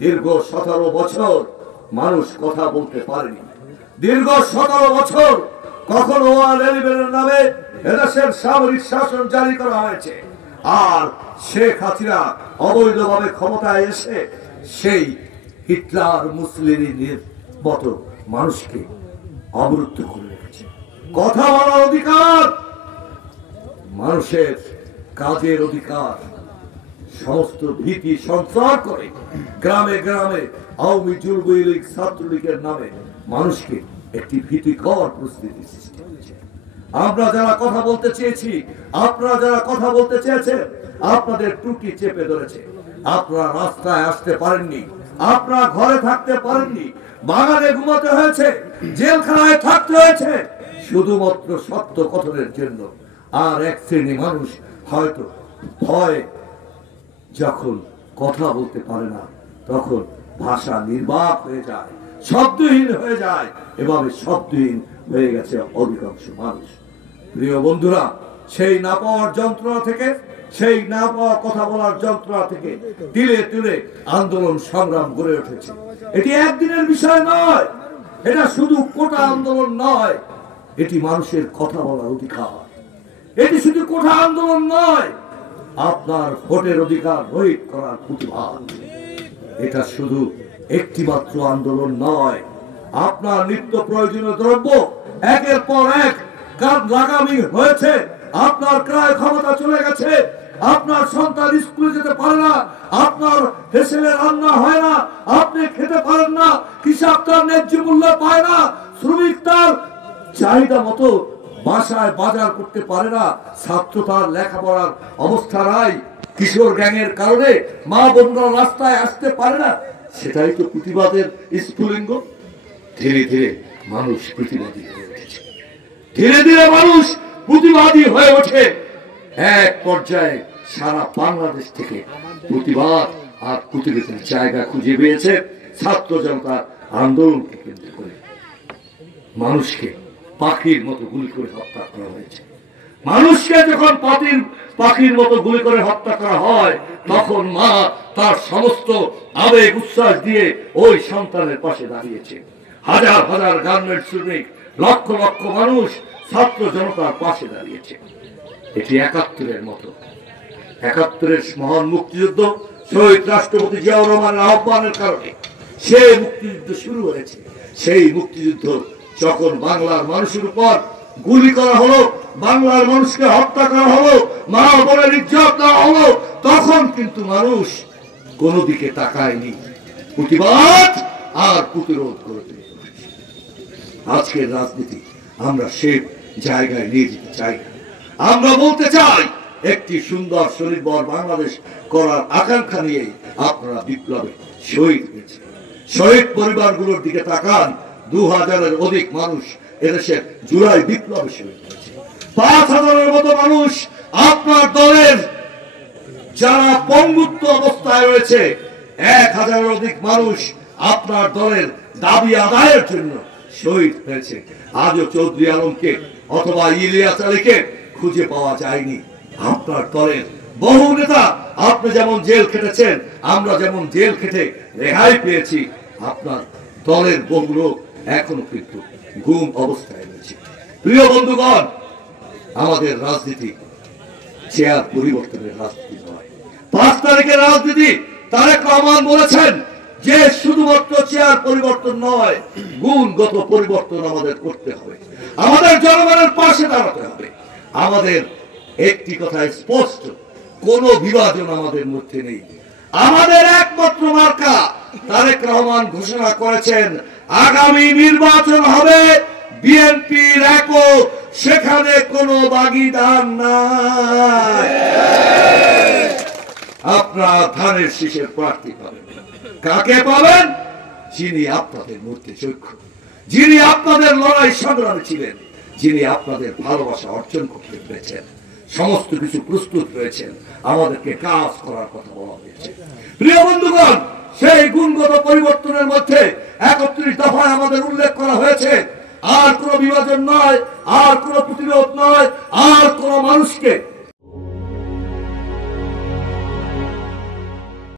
দীর্ঘ 17 বছর মানুষ কথা বলতে পারেনি। দীর্ঘ 17 বছর কখনো ওয়াল-এলিবেনের নামে এদেশের সামরিক শাসন জারি করা হয়েছে, আর শেখ হাসিনা অবৈধভাবে ক্ষমতায় এসে সেই হিটলার মুসলিনের মতো মানুষকে অবরুদ্ধ করে রেখেছে। কথা বলার অধিকার, মানুষের কাজের অধিকার, সমস্ত ভীতি সঞ্চার করে গ্রামে গ্রামে আওয়ামী যুবলীগ ছাত্রলীগের নামে মানুষকে একটি ভীতিকর পরিস্থিতি সৃষ্টি হয়েছে। আমরা যারা কথা বলতে চেয়েছি, আপনারা যারা কথা বলতে চেয়েছেন, আপনাদের টুটি চেপে ধরেছে। আপনারা রাস্তায় আসতে পারেননি, আপনারা ঘরে থাকতে পারেননি, বাগানে ঘুমাতে হয়েছে, জেলখানায় থাকতে হয়েছে শুধুমাত্র সত্য কথনের জন্য। আর এক শ্রেণী মানুষ হয়তো ভয় যখন কথা বলতে পারে না, তখন ভাষা নির্বাক হয়ে যায়, শব্দহীন হয়ে যায়। এভাবে শব্দহীন হয়ে গেছে অধিকাংশ মানুষ। প্রিয় বন্ধুরা, সেই না পাওয়ার যন্ত্রণা থেকে, সেই না পাওয়া কথা বলার যন্ত্রণা থেকে তিলে তিলে আন্দোলন সংগ্রাম গড়ে উঠেছে। এটি একদিনের বিষয় নয়, এটা শুধু কোটা আন্দোলন নয়, এটি মানুষের কথা বলার অধিকার। এটি শুধু কোটা আন্দোলন নয়, আপনার ভোটের অধিকার রহিত করার প্রতিবাদ। এটা শুধু একটি মাত্র আন্দোলন নয়, আপনার নিত্য প্রয়োজনীয় দ্রব্য একের পর এক লাগামি হয়েছে, আপনার ক্রয় ক্ষমতা চলে গেছে, আপনার সন্তান স্কুলে যেতে পারে না, আপনার হেসেলে রান্না হয় না, আপনি খেতে পারেন না, কৃষক তার ন্যায্য মূল্য পায় না, শ্রমিক তার চাহিদা মতো বাসায় বাজার করতে পারে না, ছাত্র তার লেখাপড়ার অবস্থা নাই, কিশোর গ্যাংয়ের কারণে মা বোনরা রাস্তায় আসতে পারে না। সেটাই তো প্রতিবাদের স্ফুলিঙ্গ। ধীরে ধীরে মানুষ প্রতিবাদী হয়ে উঠেছে, ধীরে ধীরে মানুষ প্রতিবাদী হয়ে ওঠে। এক পর্যায়ে সারা বাংলাদেশ থেকে প্রতিবাদ আর প্রতিবাদের জায়গা খুঁজে পেয়েছে ছাত্র জনতার আন্দোলনকে কেন্দ্র করে। মানুষকে পাখির মতো গুলি করে হত্যা করা হয়েছে। মানুষকে যখন পাখির মতো গুলি করে হত্যা করা হয়, তখন মা তার সমস্ত আবেগ উচ্ছ্বাস দিয়ে ওই সন্তানের পাশে দাঁড়িয়েছে। হাজার হাজার গার্মেন্টস শ্রমিক, লক্ষ লক্ষ মানুষ ছাত্র জনতার পাশে দাঁড়িয়েছে। এটি ৭১-এর মতো, ৭১-এর মহান মুক্তিযুদ্ধ, শহীদ রাষ্ট্রপতি জিয়াউর রহমানের আহ্বানের কারণে সেই মুক্তিযুদ্ধ শুরু হয়েছে। সেই মুক্তিযুদ্ধ যখন বাংলার মানুষের উপর গুলি করা হলো, বাংলার মানুষকে হত্যা করা হলো, মা বোনের ইজ্জত দেওয়া হলো, তখন কিন্তু মানুষ কোন দিকে তাকায়নি, প্রতিবাদ আর প্রতিরোধ করে তুলে। আজকের রাজনীতি আমরা সে জায়গায় নিয়ে যেতে চাই না। আমরা বলতে চাই, একটি সুন্দর স্বনির্ভর বাংলাদেশ করার আকাঙ্ক্ষা নিয়ে আপনারা বিপ্লবে শহীদ হয়েছে। শহীদ পরিবারগুলোর দিকে তাকান, ২০০০-এর অধিক মানুষ এদেশের জুলাই বিপ্লবে শহীদ হয়েছে। ৫,০০০-এর মতো মানুষ আপনার দলের যারা পঙ্গুত্ব অবস্থায় রয়েছে, ১,০০০-এর অধিক মানুষ আপনার দলের দাবি আদায়ের জন্য শহীদ হয়েছে। আজও চৌধুরী আলমকে অথবা ইলিয়াস আলীকে খুঁজে পাওয়া যায়নি। আপনার দলের বহু নেতা, আপনি যেমন জেল খেটেছেন, আমরা যেমন জেল খেটে রেহাই পেয়েছি, আপনার দলের বহু লোক এখনো কিন্তু গুম অবস্থায় রয়েছে। প্রিয় বন্ধুগণ, আমাদের রাজনীতি চেয়ার পরিবর্তনের রাজনীতি নয়। ৫ তারিখের রাজনীতি তারেক রহমান বলেছেন যে শুধুমাত্র চেয়ার পরিবর্তন নয়, গুণগত পরিবর্তন আমাদের করতে হবে, আমাদের জনগণের পাশে দাঁড়াতে হবে। আমাদের একটি কথা স্পষ্ট, কোন বিভাজন আমাদের মধ্যে নেই। আমাদের একমাত্র মার্কা তারেক রহমান ঘোষণা করেছেন, আগামী নির্বাচন হবে বিএনপির একক, সেখানে কোনো ভাগীদার নাই। আপনারা ধানের শীষের প্রার্থী পাবেন। কাকে পাবেন? যিনি আপনাদের মধ্যে যোগ্য, যিনি আপনাদের লড়াই সংগ্রামে ছিলেন, যিনি আপনাদের ভালোবাসা অর্জন করতে পেরেছেন, সমস্ত কিছু প্রস্তুত হয়েছেন, আমাদেরকে কাজ করার কথা বলা হয়েছে। প্রিয় বন্ধুগণ, সেই গুণগত পরিবর্তনের মধ্যে ৩১ দফায় আমাদের উল্লেখ করা হয়েছে, আর কোন বিভাজন নয়, আর কোন প্রতিরোধ নয়,